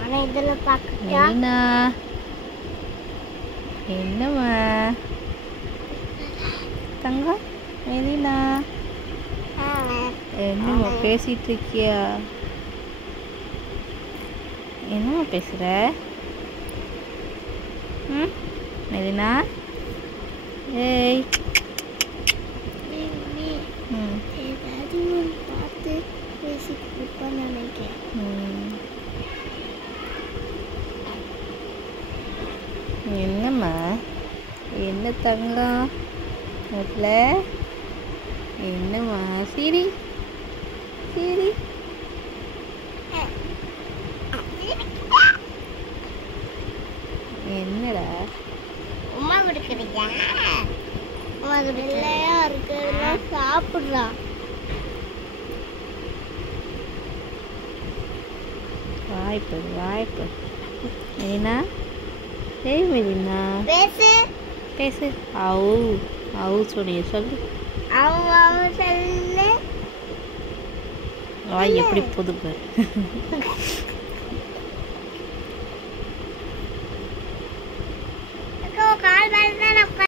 ஆனா இதெல்லாம் பார்க்கட்டா என்னம்மா தங்கம் மெலினா என்னம்மா பேசிட்டு இருக்கியா? என்னம்மா பேசுற? மெலினா ஏய் பார்த்து பேசிட்டு இருப்பான்னு நினைக்கிறேன். என்னம்மா என்ன தங்கம் வீட்டில் என்னம்மா சரி சரி என்னடா உமா கொடுக்குறீங்க? உமா வெள்ளையா இருக்கிறதெல்லாம் சாப்பிட்றா. வாய்ப்பு மெலினா ஏய் மெலினா பேசு பேசு அவு அவு சொல்லு சொல்லு. வாய் எப்படி புதுப்பு